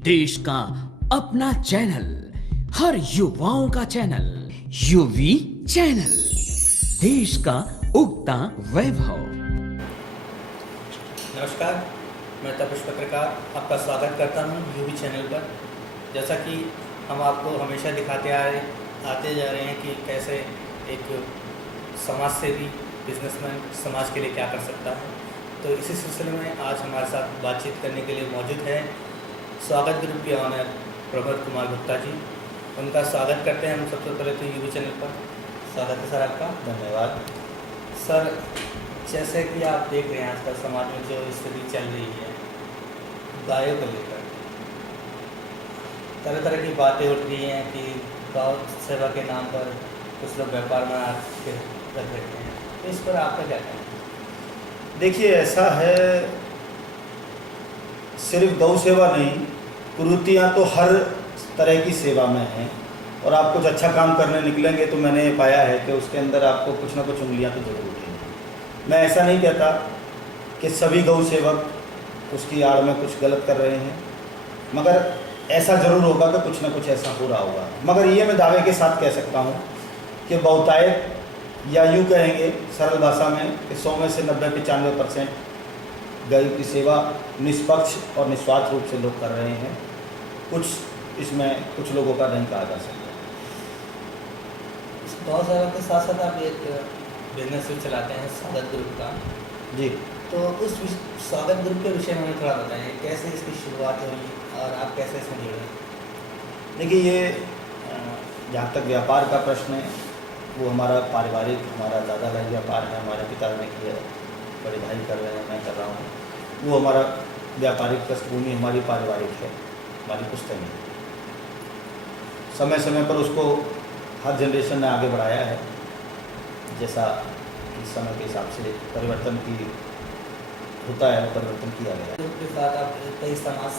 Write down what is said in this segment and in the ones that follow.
देश का अपना चैनल, हर युवाओं का चैनल, यूवी चैनल, देश का उगता वैभव। नमस्कार, मैं तपिश पत्रकार आपका स्वागत करता हूं यूवी चैनल पर। जैसा कि हम आपको हमेशा दिखाते आते जा रहे हैं कि कैसे एक समाज सेवी बिजनेसमैन समाज के लिए क्या कर सकता है, तो इसी सिलसिले में आज हमारे साथ बातचीत करने के लिए मौजूद है स्वागत ग्रुप के ऑनर प्रमोद कुमार गुप्ता जी। उनका स्वागत करते हैं हम सबसे पहले तो यूवी चैनल पर। स्वागत है सर आपका। धन्यवाद सर, जैसे कि आप देख रहे हैं आजकल समाज में जो स्थिति चल रही है गायों को लेकर, तरह तरह की बातें उठ रही हैं कि गौ सेवा के नाम पर कुछ लोग व्यापार में आके रख देते हैं, तो इस पर आपका क्या कहना है? देखिए, ऐसा है, सिर्फ गौ सेवा नहीं, कुरीतियाँ तो हर तरह की सेवा में हैं। और आप कुछ अच्छा काम करने निकलेंगे तो मैंने पाया है कि उसके अंदर आपको कुछ ना कुछ उंगलियाँ तो जरूर उठेंगी। मैं ऐसा नहीं कहता कि सभी गौ सेवक उसकी आड़ में कुछ गलत कर रहे हैं, मगर ऐसा ज़रूर होगा कि कुछ ना कुछ ऐसा हो रहा होगा। मगर ये मैं दावे के साथ कह सकता हूँ कि बहुतायत, या यूँ कहेंगे सरल भाषा में कि 100 में से 90-95% गाय की सेवा निष्पक्ष और निस्वार्थ रूप से लोग कर रहे हैं। इसमें कुछ लोगों का नहीं कहा जा सकता। इस गौ सेवा के साथ साथ आप एक बिजनेस भी चलाते हैं स्वागत ग्रुप का जी, तो उस स्वागत ग्रुप के विषय में हमें थोड़ा बताइए, कैसे इसकी शुरुआत हुई और आप कैसे इसमें जुड़े? देखिए, ये जहाँ तक व्यापार का प्रश्न है, वो हमारा पारिवारिक, हमारा दादा भाई व्यापार है, हमारे पिता ने किया, बड़े भाई कर रहे हैं, मैं कर रहा हूँ। वो हमारा व्यापारिक पृष्ठभूमि हमारी पारिवारिक है, हमारी पुश्तैनी है। समय समय पर उसको हर जनरेशन ने आगे बढ़ाया है, जैसा कि समय के हिसाब से परिवर्तन की होता है, वो परिवर्तन किया गया है। ग्रुप के साथ आप कई समाज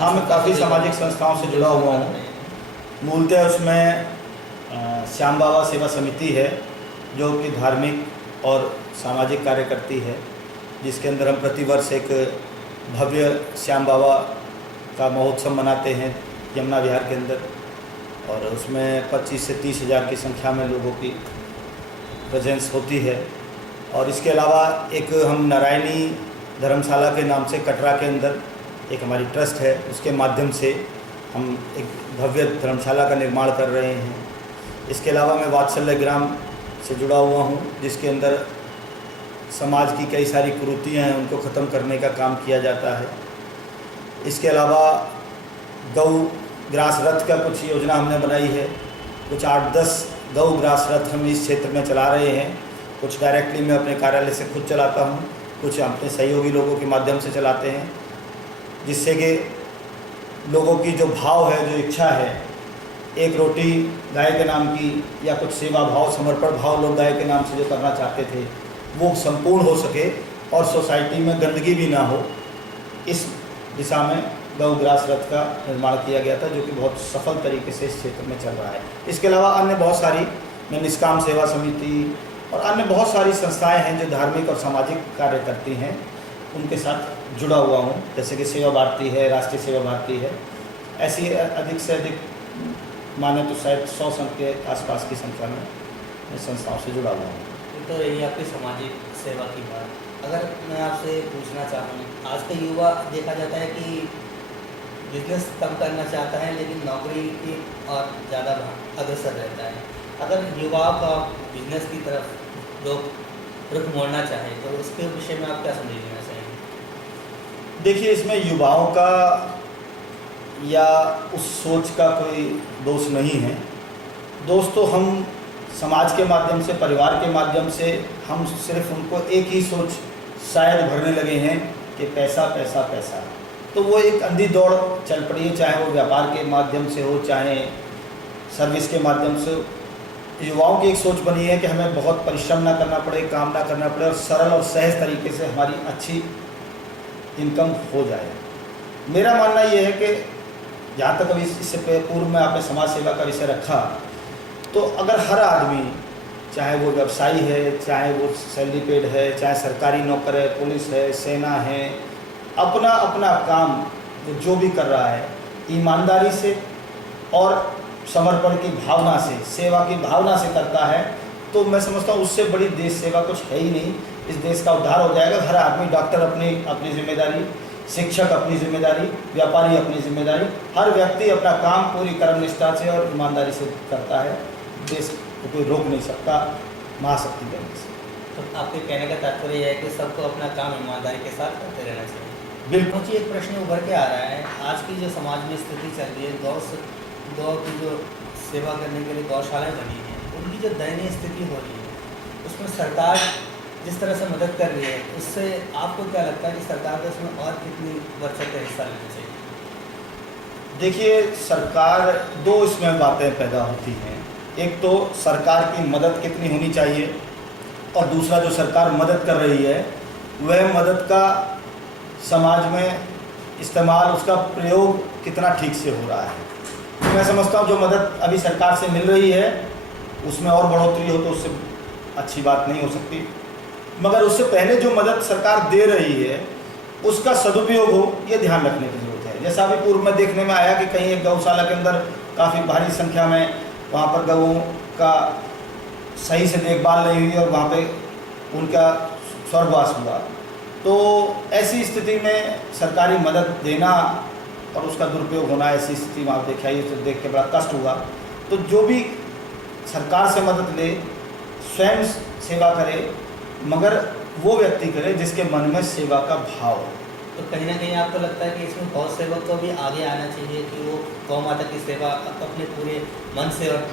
हाँ, मैं काफ़ी सामाजिक संस्थाओं से जुड़ा हुआ हूँ। मूलतः उसमें श्याम बाबा सेवा समिति है, जो कि धार्मिक और सामाजिक कार्य करती है, जिसके अंदर हम प्रतिवर्ष एक भव्य श्याम बाबा का महोत्सव मनाते हैं यमुना विहार के अंदर, और उसमें 25 से 30 हज़ार की संख्या में लोगों की प्रेजेंस होती है। और इसके अलावा एक हम नारायणी धर्मशाला के नाम से कटरा के अंदर एक हमारी ट्रस्ट है, उसके माध्यम से हम एक भव्य धर्मशाला का निर्माण कर रहे हैं। इसके अलावा मैं वात्सल्य ग्राम से जुड़ा हुआ हूँ, जिसके अंदर समाज की कई सारी कुरीतियाँ हैं, उनको ख़त्म करने का काम किया जाता है। इसके अलावा गौ ग्रास रथ का कुछ योजना हमने बनाई है, कुछ 8-10 गौ ग्रास रथ हम इस क्षेत्र में चला रहे हैं। कुछ डायरेक्टली मैं अपने कार्यालय से खुद चलाता हूँ, कुछ अपने सहयोगी लोगों के माध्यम से चलाते हैं, जिससे कि लोगों की जो भाव है, जो इच्छा है, एक रोटी गाय के नाम की या कुछ सेवा भाव, समर्पण भाव लोग गाय के नाम से जो करना चाहते थे, वो संपूर्ण हो सके और सोसाइटी में गंदगी भी ना हो, इस दिशा में गौ ग्रास रथ का निर्माण किया गया था, जो कि बहुत सफल तरीके से इस क्षेत्र में चल रहा है। इसके अलावा अन्य बहुत सारी, मैं निष्काम सेवा समिति और अन्य बहुत सारी संस्थाएं हैं जो धार्मिक और सामाजिक कार्य करती हैं, उनके साथ जुड़ा हुआ हूँ। जैसे कि सेवा भारती है, राष्ट्रीय सेवा भारती है, ऐसी अधिक से अधिक माने तो शायद 100 संघ के आसपास की संख्या में संस्थाओं से जुड़ा हुआ हूँ। तो यही आपकी सामाजिक सेवा की बात। अगर मैं आपसे पूछना चाहूँ, आज का युवा देखा जाता है कि बिजनेस कम करना चाहता है, लेकिन नौकरी की और ज़्यादा अग्रसर रहता है। अगर युवाओं का बिजनेस की तरफ रुख मोड़ना चाहे तो उसके विषय में आप क्या संदेश देना चाहेंगे? देखिए, इसमें युवाओं का या उस सोच का कोई दोष नहीं है। दोष तो हम समाज के माध्यम से, परिवार के माध्यम से, हम सिर्फ उनको एक ही सोच शायद भरने लगे हैं कि पैसा पैसा पैसा। तो वो एक अंधी दौड़ चल पड़ी है, चाहे वो व्यापार के माध्यम से हो, चाहे सर्विस के माध्यम से। युवाओं की एक सोच बनी है कि हमें बहुत परिश्रम ना करना पड़े, काम ना करना पड़े, और सरल और सहज तरीके से हमारी अच्छी इनकम हो जाए। मेरा मानना ये है कि जहाँ तक अभी इससे पूर्व में आपने समाज सेवा का विषय रखा, तो अगर हर आदमी, चाहे वो व्यवसायी है, चाहे वो सैलरी पेड है, चाहे सरकारी नौकर है, पुलिस है, सेना है, अपना अपना काम वो जो भी कर रहा है ईमानदारी से और समर्पण की भावना से, सेवा की भावना से करता है, तो मैं समझता हूँ उससे बड़ी देश सेवा कुछ है ही नहीं। इस देश का उद्धार हो जाएगा। हर आदमी, डॉक्टर अपनी जिम्मेदारी, शिक्षक अपनी जिम्मेदारी, व्यापारी अपनी जिम्मेदारी, हर व्यक्ति अपना काम पूरी कर्म निष्ठा से और ईमानदारी से करता है। देश को कोई रोक नहीं सकता महाशक्ति बनने से। तो आपके कहने का तात्पर्य यह है कि सबको अपना काम ईमानदारी के साथ करते रहना चाहिए। बिल्कुल। मुझे एक प्रश्न उभर के आ रहा है, आज की जो समाज में स्थिति चल रही है, गौ की जो सेवा करने के लिए गौशालाएँ बनी हैं, उनकी जो दयनीय स्थिति हो रही है, उसमें सरकार जिस तरह से मदद कर रही है, उससे आपको क्या लगता है कि सरकार को इसमें और कितनी बढ़-चढ़ कर हिस्सा लेना चाहिए? देखिए, सरकार दो इसमें बातें पैदा होती हैं। एक तो सरकार की मदद कितनी होनी चाहिए, और दूसरा जो सरकार मदद कर रही है वह मदद का समाज में इस्तेमाल, उसका प्रयोग कितना ठीक से हो रहा है। तो मैं समझता हूँ जो मदद अभी सरकार से मिल रही है उसमें और बढ़ोतरी हो तो उससे अच्छी बात नहीं हो सकती, मगर उससे पहले जो मदद सरकार दे रही है उसका सदुपयोग हो, ये ध्यान रखने की ज़रूरत है। जैसा अभी पूर्व में देखने में आया कि कहीं एक गौशाला के अंदर काफ़ी भारी संख्या में वहाँ पर गऊँ का सही से देखभाल नहीं हुई और वहाँ पे उनका स्वर्गवास हुआ। तो ऐसी स्थिति में सरकारी मदद देना और उसका दुरुपयोग होना, ऐसी स्थिति में आप देखिए, तो देख के बड़ा कष्ट हुआ। तो जो भी सरकार से मदद ले, स्वयं सेवा करे, मगर वो व्यक्ति करे जिसके मन में सेवा का भाव हो। तो कहीं ना कहीं आपको लगता है कि इसमें गौ सेवक को भी आगे आना चाहिए कि वो गौ माता की सेवा अपने पूरे मन से और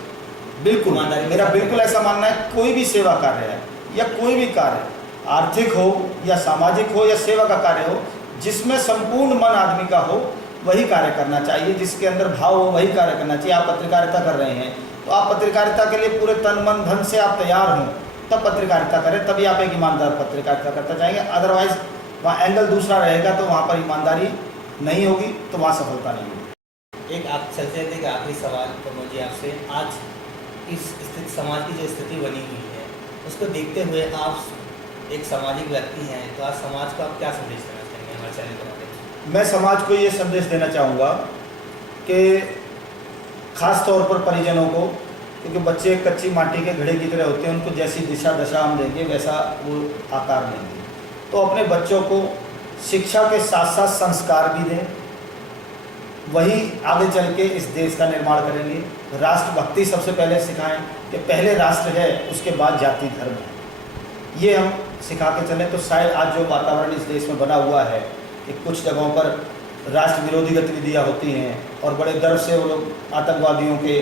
बिल्कुल, मेरा बिल्कुल ऐसा मानना है। कोई भी सेवा कार्य है या कोई भी कार्य, आर्थिक हो या सामाजिक हो या सेवा का कार्य हो, जिसमें संपूर्ण मन आदमी का हो वही कार्य करना चाहिए, जिसके अंदर भाव हो वही कार्य करना चाहिए। आप पत्रकारिता कर रहे हैं तो आप पत्रकारिता के लिए पूरे तन मन धन से आप तैयार हों, तब पत्रकारिता करें, तभी आप एक ईमानदार पत्रकारिता करते जाएंगे। अदरवाइज वहाँ एंगल दूसरा रहेगा तो वहाँ पर ईमानदारी नहीं होगी, तो वहाँ सफलता नहीं होगी। एक आप चलते थे कि आखिरी सवाल प्रमोद जी आपसे, आज इस स्थिति, समाज की जो स्थिति बनी हुई है, उसको देखते हुए आप एक सामाजिक व्यक्ति हैं, तो आज समाज को आप क्या संदेश देना चाहेंगे हमारे चैनल के माध्यम से? मैं समाज को ये संदेश देना चाहूँगा कि ख़ास तौर पर परिजनों को, क्योंकि बच्चे कच्ची माटी के घड़े की तरह होते हैं, उनको जैसी दिशा दशा हम देंगे वैसा वो आकार लेंगे। तो अपने बच्चों को शिक्षा के साथ साथ संस्कार भी दें, वही आगे चल के इस देश का निर्माण करेंगे। राष्ट्रभक्ति सबसे पहले सिखाएं कि पहले राष्ट्र है, उसके बाद जाति धर्म है। ये हम सिखा के चलें तो शायद आज जो वातावरण इस देश में बना हुआ है कि कुछ जगहों पर राष्ट्र विरोधी गतिविधियाँ होती हैं और बड़े गर्व से वो लोग आतंकवादियों के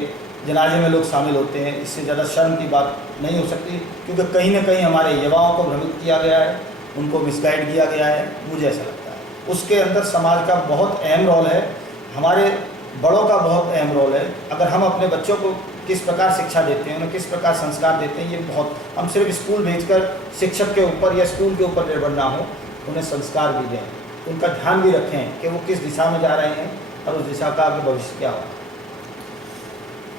जनाजे में लोग शामिल होते हैं, इससे ज़्यादा शर्म की बात नहीं हो सकती, क्योंकि कहीं ना कहीं हमारे युवाओं को भ्रमित किया गया है, उनको मिसगाइड किया गया है। मुझे ऐसा लगता है उसके अंदर समाज का बहुत अहम रोल है, हमारे बड़ों का बहुत अहम रोल है। अगर हम अपने बच्चों को किस प्रकार शिक्षा देते हैं, उन्हें किस प्रकार संस्कार देते हैं, ये बहुत, हम सिर्फ स्कूल भेजकर शिक्षक के ऊपर या स्कूल के ऊपर निर्भर ना हो, उन्हें संस्कार भी दें, उनका ध्यान भी रखें कि वो किस दिशा में जा रहे हैं और उस दिशा का आगे भविष्य क्या होगा।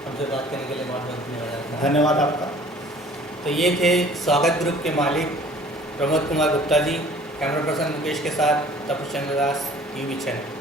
हमसे बात करने के लिए बहुत बहुत धन्यवाद। धन्यवाद आपका। तो ये थे स्वागत ग्रुप के मालिक प्रमोद कुमार गुप्ता जी, कैमरा पर्सन मुकेश के साथ तपस चंद्र दास, यूवी चैनल।